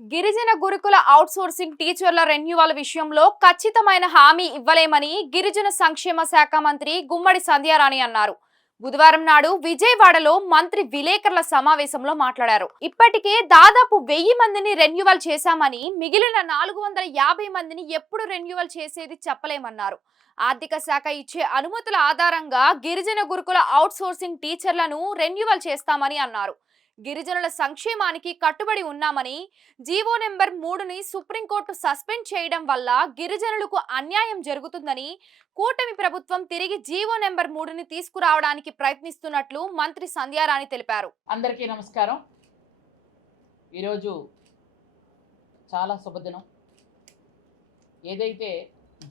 గిరిజన గురుకుల అవుట్సోర్సింగ్ టీచర్ల రెన్యువల్ విషయంలో ఖచ్చితమైన హామీ ఇవ్వలేమని గిరిజన సంక్షేమ శాఖ మంత్రి గుమ్మడి సంధ్యారాణి అన్నారు. బుధవారం నాడు విజయవాడలో మంత్రి విలేకరుల సమావేశంలో మాట్లాడారు. ఇప్పటికే దాదాపు 1000 మందిని రెన్యువల్ చేశామని, మిగిలిన 450 మందిని ఎప్పుడు రెన్యువల్ చేసేది చెప్పలేమన్నారు. ఆర్థిక శాఖ ఇచ్చే అనుమతుల ఆధారంగా గిరిజన గురుకుల అవుట్సోర్సింగ్ టీచర్లను రెన్యువల్ చేస్తామని అన్నారు. గిరిజనుల సంక్షేమానికి కట్టుబడి ఉన్నామని, జీవో నెంబర్ 3ని సుప్రీంకోర్టు సస్పెండ్ చేయడం వల్ల గిరిజనులకు అన్యాయం జరుగుతుందని, కూటమి ప్రభుత్వం తిరిగి జీవో నెంబర్ 3ని తీసుకురావడానికి ప్రయత్నిస్తున్నట్లు మంత్రి సంధ్యారాణి తెలిపారు. అందరికీ నమస్కారం. ఈరోజు చాలా శుభదినం. ఏదైతే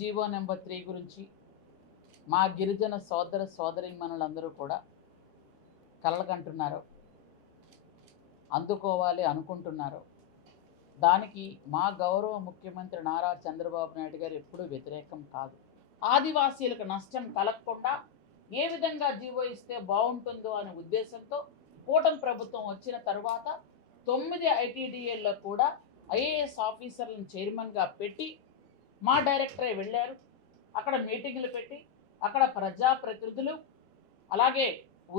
జీవో నెంబర్ 3 గురించి మా గిరిజన సోదర సోదరీమణులందరూ కూడా కలలుకంటున్నారో, అందుకోవాలి అనుకుంటున్నారో, దానికి మా గౌరవ ముఖ్యమంత్రి నారా చంద్రబాబు నాయుడు గారు ఎప్పుడూ వ్యతిరేకం కాదు. ఆదివాసీలకు నష్టం కలగకుండా ఏ విధంగా జీవో ఇస్తే బాగుంటుందో అనే ఉద్దేశంతో కూటమి ప్రభుత్వం వచ్చిన తర్వాత 9 ఐటీడీఏల్లో కూడా ఐఏఎస్ ఆఫీసర్లను చైర్మన్గా పెట్టి మా డైరెక్టరే వెళ్ళారు. అక్కడ మీటింగులు పెట్టి అక్కడ ప్రజాప్రతినిధులు, అలాగే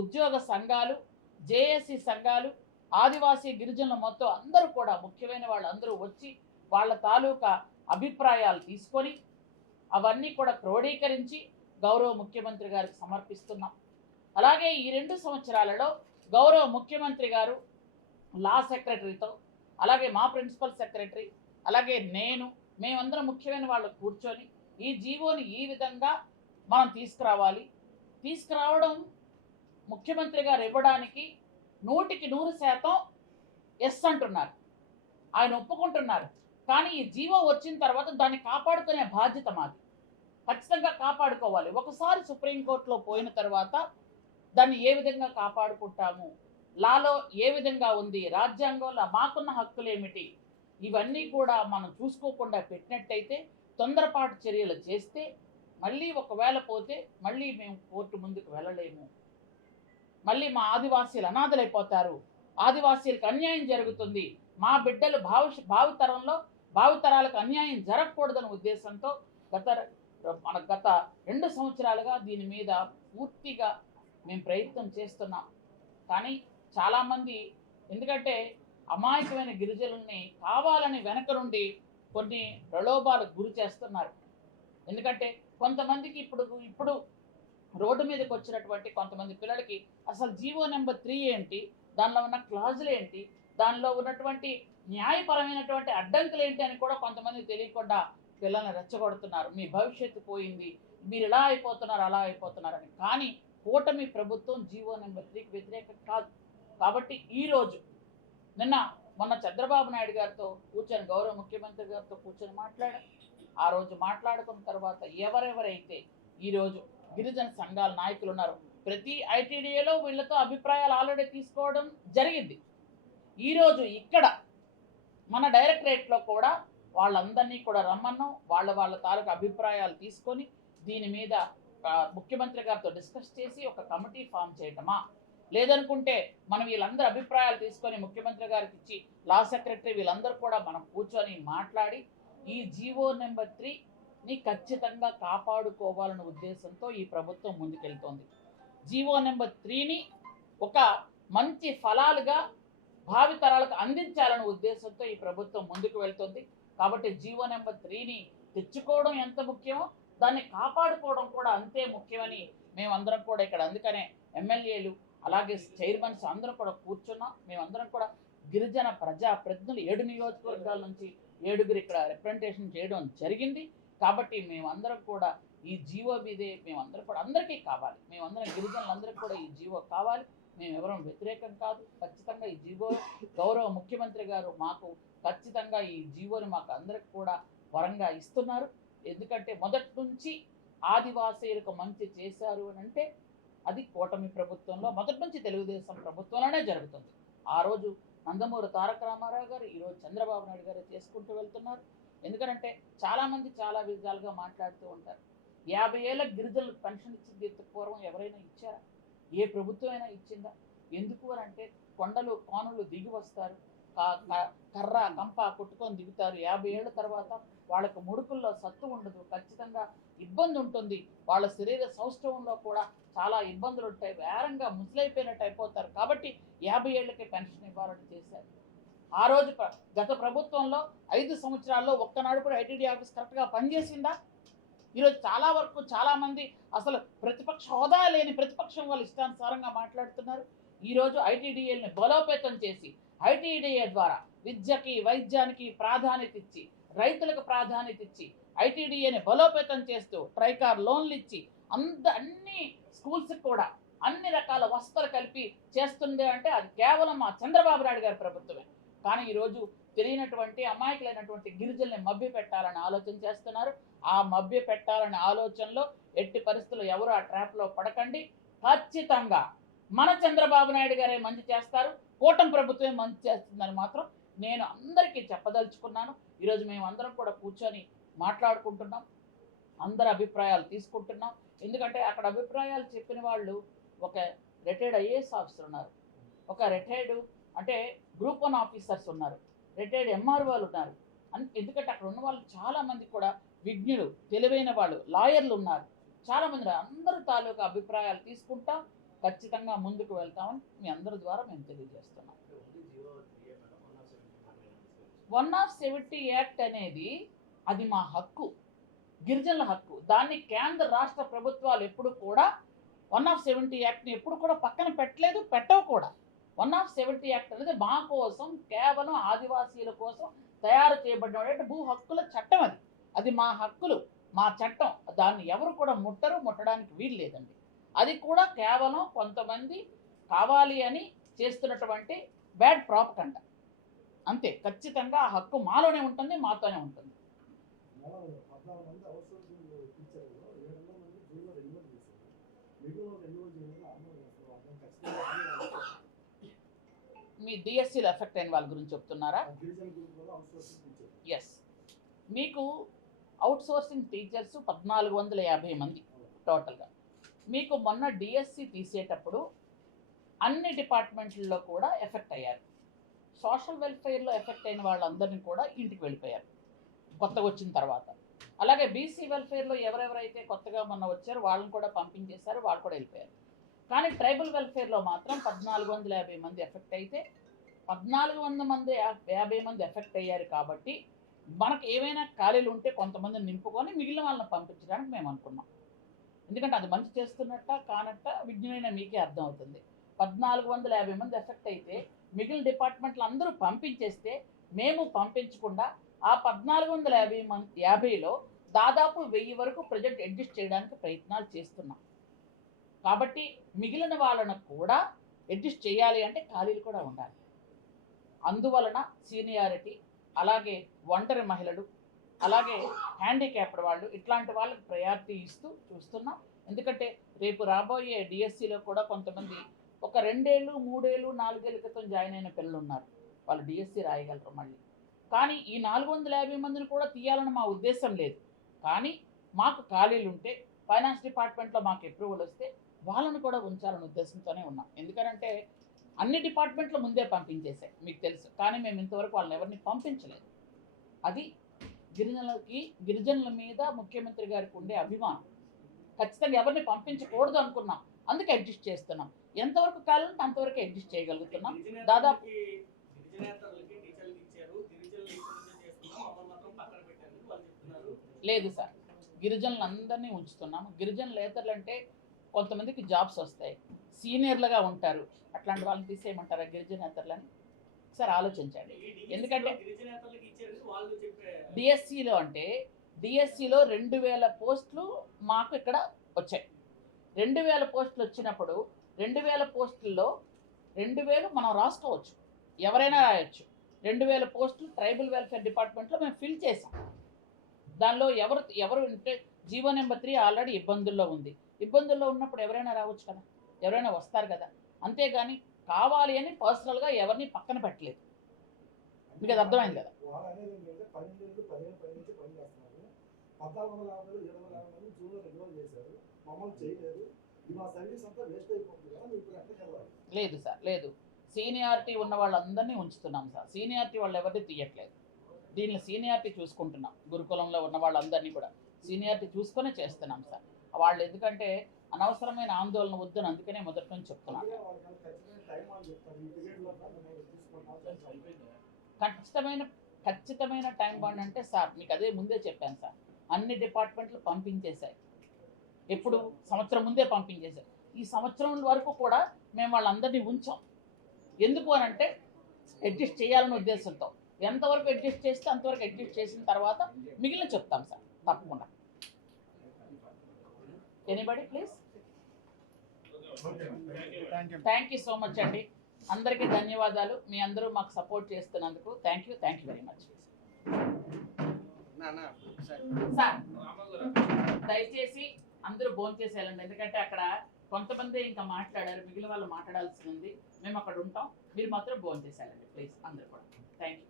ఉద్యోగ సంఘాలు, జేఏసీ సంఘాలు, ఆదివాసీ గిరిజనులు మొత్తం అందరూ కూడా ముఖ్యమైన వాళ్ళందరూ వచ్చి వాళ్ళ తాలూకా అభిప్రాయాలు తీసుకొని అవన్నీ కూడా క్రోడీకరించి గౌరవ ముఖ్యమంత్రి గారికి సమర్పిస్తున్నాం. అలాగే ఈ 2 సంవత్సరాలలో గౌరవ ముఖ్యమంత్రి గారు లా సెక్రటరీతో, అలాగే మా ప్రిన్సిపల్ సెక్రటరీ, అలాగే మేమందరం ముఖ్యమైన వాళ్ళు కూర్చొని ఈ జీవోని ఈ విధంగా మనం తీసుకురావడం ముఖ్యమంత్రి గారు ఇవ్వడానికి 100% ఎస్ అంటున్నారు, ఆయన ఒప్పుకుంటున్నారు. కానీ ఈ జీవో వచ్చిన తర్వాత దాన్ని కాపాడుకునే బాధ్యత మాది. ఖచ్చితంగా కాపాడుకోవాలి. ఒకసారి సుప్రీంకోర్టులో పోయిన తర్వాత దాన్ని ఏ విధంగా కాపాడుకుంటాము, లాలో ఏ విధంగా ఉంది, రాజ్యాంగంలో మాకున్న హక్కులు ఏమిటి, ఇవన్నీ కూడా మనం చూసుకోకుండా పెట్టినట్టయితే, తొందరపాటు చర్యలు చేస్తే మళ్ళీ ఒకవేళ పోతే మళ్ళీ మేము కోర్టు ముందుకు వెళ్ళలేము. మళ్ళీ మా ఆదివాసీలు అనాథలైపోతారు, ఆదివాసీలకు అన్యాయం జరుగుతుంది, మా బిడ్డలు భావితరాలకు అన్యాయం జరగకూడదనే ఉద్దేశంతో గత 2 సంవత్సరాలుగా దీని మీద పూర్తిగా మేము ప్రయత్నం చేస్తున్నాం. కానీ చాలామంది, ఎందుకంటే అమాయకమైన గిరిజనుల్ని కావాలని వెనక నుండి కొన్ని ప్రలోభాలకు గురి చేస్తున్నారు. ఎందుకంటే కొంతమందికి ఇప్పుడు రోడ్డు మీదకి వచ్చినటువంటి కొంతమంది పిల్లలకి అసలు జీవో నెంబర్ 3 ఏంటి, దానిలో ఉన్న క్లాజులు ఏంటి, దానిలో ఉన్నటువంటి న్యాయపరమైనటువంటి అడ్డంకులు ఏంటి అని కూడా కొంతమంది తెలియకుండా పిల్లల్ని రెచ్చగొడుతున్నారు. మీ భవిష్యత్తు పోయింది, మీరు ఇలా అయిపోతున్నారు, అలా అయిపోతున్నారని. కానీ కూటమి ప్రభుత్వం జీవో నెంబర్ 3కి వ్యతిరేకం కాదు. కాబట్టి మొన్న చంద్రబాబు నాయుడు గారితో కూర్చొని, గౌరవ ముఖ్యమంత్రి గారితో కూర్చొని మాట్లాడారు. ఆ రోజు మాట్లాడుకున్న తర్వాత ఎవరెవరైతే ఈరోజు గిరిజన సంఘాల నాయకులు ఉన్నారు, ప్రతి ఐటీడీఏలో వీళ్ళతో అభిప్రాయాలు ఆల్రెడీ తీసుకోవడం జరిగింది. ఈరోజు ఇక్కడ మన డైరెక్టరేట్లో కూడా వాళ్ళందరినీ కూడా రమ్మన్నాం. వాళ్ళ తాలూకు అభిప్రాయాలు తీసుకొని దీని మీద ముఖ్యమంత్రి గారితో డిస్కస్ చేసి ఒక కమిటీ ఫామ్ చేయటమా, లేదనుకుంటే మనం వీళ్ళందరూ అభిప్రాయాలు తీసుకొని ముఖ్యమంత్రి గారికి ఇచ్చి లా సెక్రటరీ వీళ్ళందరూ కూడా మనం కూర్చొని మాట్లాడి ఈ జీవో నెంబర్ 3ని ఖచ్చితంగా కాపాడుకోవాలనే ఉద్దేశంతో ఈ ప్రభుత్వం ముందుకెళ్తోంది. జీవో నెంబర్ 3ని ఒక మంచి ఫలాలుగా భావితరాలకు అందించాలనే ఉద్దేశంతో ఈ ప్రభుత్వం ముందుకు వెళ్తుంది. కాబట్టి జీవో నెంబర్ 3ని తెచ్చుకోవడం ఎంత ముఖ్యమో దాన్ని కాపాడుకోవడం కూడా అంతే ముఖ్యమని మేమందరం కూడా ఇక్కడ, అందుకనే ఎమ్మెల్యేలు అలాగే చైర్మన్స్ అందరం కూడా కూర్చున్నాం. మేమందరం కూడా గిరిజన ప్రజాప్రతినిధులు 7 నియోజకవర్గాల నుంచి 7గురు ఇక్కడ రిప్రజెంటేషన్ చేయడం జరిగింది. కాబట్టి మేమందరం కూడా ఈ జీవో మీదే మేమందరం కూడా అందరికీ కావాలి, మేమందరం గిరిజనులందరికీ కూడా ఈ జీవో కావాలి. మేము ఎవరం వ్యతిరేకం కాదు. ఖచ్చితంగా ఈ జీవో గౌరవ ముఖ్యమంత్రి గారు మాకు ఖచ్చితంగా ఈ జీవోని మాకు అందరికి కూడా వరంగా ఇస్తున్నారు. ఎందుకంటే మొదటి నుంచి ఆదివాసీలకు మంచి చేశారు అని అంటే అది కూటమి ప్రభుత్వంలో, మొదటి నుంచి తెలుగుదేశం ప్రభుత్వంలోనే జరుగుతుంది. ఆ రోజు నందమూరి తారక రామారావు గారు, ఈరోజు చంద్రబాబు నాయుడు గారు చేసుకుంటూ వెళ్తున్నారు. ఎందుకంటే చాలామంది చాలా విధాలుగా మాట్లాడుతూ ఉంటారు. 50 ఏళ్ళ గిరిజనులకు పెన్షన్ ఇచ్చింది పూర్వం ఎవరైనా ఇచ్చారా? ఏ ప్రభుత్వం అయినా ఇచ్చిందా? ఎందుకు అని అంటే కొండలు కోనలు దిగి వస్తారు, కర్ర కంప కొట్టుకొని దిగుతారు. 50 ఏళ్ళ తర్వాత వాళ్ళకు ముడుకుల్లో సత్తు ఉండదు, ఖచ్చితంగా ఇబ్బంది ఉంటుంది. వాళ్ళ శరీర సౌష్ఠవంలో కూడా చాలా ఇబ్బందులు ఉంటాయి, వేరంగా ముసలైపోయినట్టు అయిపోతారు. కాబట్టి 50 ఏళ్ళకే పెన్షన్ ఇవ్వాలని చేశారు. ఆ రోజు గత ప్రభుత్వంలో 5 సంవత్సరాల్లో ఒక్కనాడు కూడా ఐటీడీ ఆఫీస్ కరెక్ట్గా పనిచేసిందా? ఈరోజు చాలా వరకు చాలామంది అసలు ప్రతిపక్ష హోదా లేని ప్రతిపక్షం వాళ్ళు ఇష్టానుసారంగా మాట్లాడుతున్నారు. ఈరోజు ఐటీడీఏని బలోపేతం చేసి ఐటీడీఏ ద్వారా విద్యకి వైద్యానికి ప్రాధాన్యత ఇచ్చి రైతులకు ప్రాధాన్యత ఇచ్చి ఐటీడీఏని బలోపేతం చేస్తూ ట్రైకార్ లోన్లు ఇచ్చి అన్ని స్కూల్స్కి కూడా అన్ని రకాల వసతులు కలిపి చేస్తుంది అంటే అది కేవలం మా చంద్రబాబు నాయుడు గారి ప్రభుత్వమే. కానీ ఈరోజు తెలియనటువంటి అమాయకులైనటువంటి గిరిజనుల్ని మభ్య పెట్టాలని ఆలోచన చేస్తున్నారు. ఆ మభ్య పెట్టాలనే ఆలోచనలో ఎట్టి పరిస్థితుల్లో ఎవరు ఆ ట్రాప్లో పడకండి. ఖచ్చితంగా మన చంద్రబాబు నాయుడు గారే మంచి చేస్తారు, కూటమి ప్రభుత్వమే మంచి చేస్తుందని మాత్రం నేను అందరికీ చెప్పదలుచుకున్నాను. ఈరోజు మేము అందరం కూడా కూర్చొని మాట్లాడుకుంటున్నాం, అందరి అభిప్రాయాలు తీసుకుంటున్నాం. ఎందుకంటే అక్కడ అభిప్రాయాలు చెప్పిన వాళ్ళు ఒక రిటైర్డ్ ఐఏఎస్ ఆఫీసర్ ఉన్నారు, ఒక రిటైర్డ్ అంటే గ్రూప్ 1 ఆఫీసర్స్ ఉన్నారు, రిటైర్డ్ ఎంఆర్ఓలు ఉన్నారు. ఎందుకంటే అక్కడ ఉన్న వాళ్ళు చాలామంది కూడా విజ్ఞులు, తెలివైన వాళ్ళు, లాయర్లు ఉన్నారు, చాలామంది. అందరూ తాలూకా అభిప్రాయాలు తీసుకుంటాం, ఖచ్చితంగా ముందుకు వెళ్తామని మీ అందరి ద్వారా మేము తెలియజేస్తున్నాం. 170 యాక్ట్ అనేది అది మా హక్కు, గిరిజనుల హక్కు. దాన్ని కేంద్ర రాష్ట్ర ప్రభుత్వాలు ఎప్పుడు కూడా 170 యాక్ట్ని ఎప్పుడు కూడా పక్కన పెట్టలేదు, పెట్టవు కూడా. 170 యాక్ట్ అనేది మా కోసం, కేవలం ఆదివాసీల కోసం తయారు చేయబడిన భూ హక్కుల చట్టం. అది మా హక్కులు, మా చట్టం. దాన్ని ఎవరు కూడా ముట్టడానికి వీలు లేదండి. అది కూడా కేవలం కొంతమంది కావాలి అని చేస్తున్నటువంటి బ్యాడ్ ప్రాపకండ అంతే. ఖచ్చితంగా ఆ హక్కు మాలోనే ఉంటుంది, మాతోనే ఉంటుంది. మీ డిఎస్సీలో ఎఫెక్ట్ అయిన వాళ్ళ గురించి చెప్తున్నారా? ఎస్, మీకు అవుట్సోర్సింగ్ టీచర్స్ 1450 మంది టోటల్గా. మీకు మొన్న డిఎస్సి తీసేటప్పుడు అన్ని డిపార్ట్మెంట్లలో కూడా ఎఫెక్ట్ అయ్యారు. సోషల్ వెల్ఫేర్లో ఎఫెక్ట్ అయిన వాళ్ళందరినీ కూడా ఇంటికి వెళ్ళిపోయారు కొత్తగా వచ్చిన తర్వాత. అలాగే బీసీ వెల్ఫేర్లో ఎవరెవరైతే కొత్తగా మొన్న వచ్చారో వాళ్ళని కూడా పంపించేశారు, వాళ్ళు కూడా వెళ్ళిపోయారు. కానీ ట్రైబల్ వెల్ఫేర్లో మాత్రం 1450 మంది ఎఫెక్ట్ అయితే 1450 మంది ఎఫెక్ట్ అయ్యారు. కాబట్టి మనకు ఏమైనా ఖాళీలు ఉంటే కొంతమందిని నింపుకొని మిగిలిన వాళ్ళని పంపించడానికి మేము అనుకున్నాం. ఎందుకంటే అది మంచి చేస్తున్నట్ట కానట్ట విజ్ఞులైన మీకే అర్థమవుతుంది. 1450 మంది ఎఫెక్ట్ అయితే మిగిలిన డిపార్ట్మెంట్లు అందరూ పంపించేస్తే మేము పంపించకుండా ఆ 1450లో దాదాపు 1000 వరకు ప్రజెంట్ అడ్జస్ట్ చేయడానికి ప్రయత్నాలు చేస్తున్నాం. కాబట్టి మిగిలిన వాళ్ళను కూడా అడ్జస్ట్ చేయాలి అంటే ఖాళీలు కూడా ఉండాలి. అందువలన సీనియారిటీ, అలాగే ఒంటరి మహిళలు, అలాగే హ్యాండిక్యాప్డ్ వాళ్ళు, ఇట్లాంటి వాళ్ళకి ప్రయారిటీ ఇస్తూ చూస్తున్నాం. ఎందుకంటే రేపు రాబోయే డిఎస్సిలో కూడా కొంతమంది ఒక 2 ఏళ్ళు 3 ఏళ్ళు 4 ఏళ్ళ క్రితం జాయిన్ అయిన పిల్లలు ఉన్నారు, వాళ్ళు డిఎస్సి రాయగలరు మళ్ళీ. కానీ ఈ 450 మందిని కూడా తీయాలని మా ఉద్దేశం లేదు. కానీ మాకు ఖాళీలు ఉంటే ఫైనాన్స్ డిపార్ట్మెంట్లో మాకు అప్రూవల్ వస్తే వాళ్ళను కూడా ఉంచాలని ఉద్దేశంతోనే ఉన్నాం. ఎందుకంటే అన్ని డిపార్ట్మెంట్లు ముందే పంపించేసాయి మీకు తెలుసు, కానీ మేము ఇంతవరకు వాళ్ళని ఎవరిని పంపించలేదు. అది గిరిజనుల మీద ముఖ్యమంత్రి గారికి ఉండే అభిమానం. ఖచ్చితంగా ఎవరిని పంపించకూడదు అనుకున్నాం, అందుకే అడ్జస్ట్ చేస్తున్నాం. ఎంతవరకు కావాలంటే అంతవరకు అడ్జస్ట్ చేయగలుగుతున్నాం. దాదాపు లేదు సార్, గిరిజనులందరినీ ఉంచుతున్నాం. గిరిజనులేతరులు అంటే కొంతమందికి జాబ్స్ వస్తాయి, సీనియర్లుగా ఉంటారు, అట్లాంటి వాళ్ళని తీసేయమంటారా గిరిజనేతరులని? ఒకసారి ఆలోచించండి. ఎందుకంటే డిఎస్సిలో అంటే డిఎస్సిలో 2000 పోస్టులు మాకు ఇక్కడ వచ్చాయి. 2000 పోస్టులు వచ్చినప్పుడు 2000 పోస్టుల్లో 2000 మనం రాసుకోవచ్చు, ఎవరైనా రాయొచ్చు. 2000 పోస్టులు ట్రైబల్ వెల్ఫేర్ డిపార్ట్మెంట్లో మేము ఫిల్ చేసాం. దానిలో ఎవరు అంటే జీవో నెంబర్ 3 ఆల్రెడీ ఇబ్బందుల్లో ఉంది. ఇబ్బందుల్లో ఉన్నప్పుడు ఎవరైనా రావచ్చు కదా, ఎవరైనా వస్తారు కదా. అంతేగాని కావాలి అని పర్సనల్గా ఎవరిని పక్కన పెట్టలేదు. మీకు అది అర్థమైంది కదా. లేదు సార్, లేదు. సీనియారిటీ ఉన్న వాళ్ళందరినీ ఉంచుతున్నాం సార్. సీనియారిటీ వాళ్ళు ఎవరిని తీయట్లేదు. దీనిలో సీనియారిటీ చూసుకుంటున్నాం. గురుకులంలో ఉన్న వాళ్ళందరినీ కూడా సీనియారిటీ చూసుకొనే చేస్తున్నాం సార్. వాళ్ళు ఎందుకంటే అనవసరమైన ఆందోళన వద్దని అందుకనే మొదటి నుంచి చెప్తున్నాను. ఖచ్చితమైన టైం బాండ్ అంటే సార్ మీకు అదే ముందే చెప్పాను సార్, అన్ని డిపార్ట్మెంట్లు పంపించేశాయి. ఎప్పుడు సంవత్సరం ముందే పంపించేశాయి. ఈ సంవత్సరం వరకు కూడా మేము వాళ్ళందరినీ ఉంచాం. ఎందుకు అని అంటే అడ్జస్ట్ చేయాలనే ఉద్దేశంతో. ఎంతవరకు అడ్జస్ట్ చేస్తే అంతవరకు అడ్జస్ట్ చేసిన తర్వాత మిగిలిన చెప్తాం సార్ తప్పకుండా. Anybody please. Thank you so much అండి. అందరికీ ధన్యవాదాలు. మీ అందరూ మాకు సపోర్ట్ చేస్తున్నందుకు thank you very much. Sir దయచేసి అందరూ భోంచేసి వెళ్ళండి, ఎందుకంటే అక్కడ కొంతమంది ఇంకా మాట్లాడారు, మిగిలిన వాళ్ళు మాట్లాడాల్సి ఉంది. మేము అక్కడ ఉంటాం, మీరు మాత్రం భోంచేసి వెళ్ళండి ప్లీజ్ అందరూ కూడా. Thank you.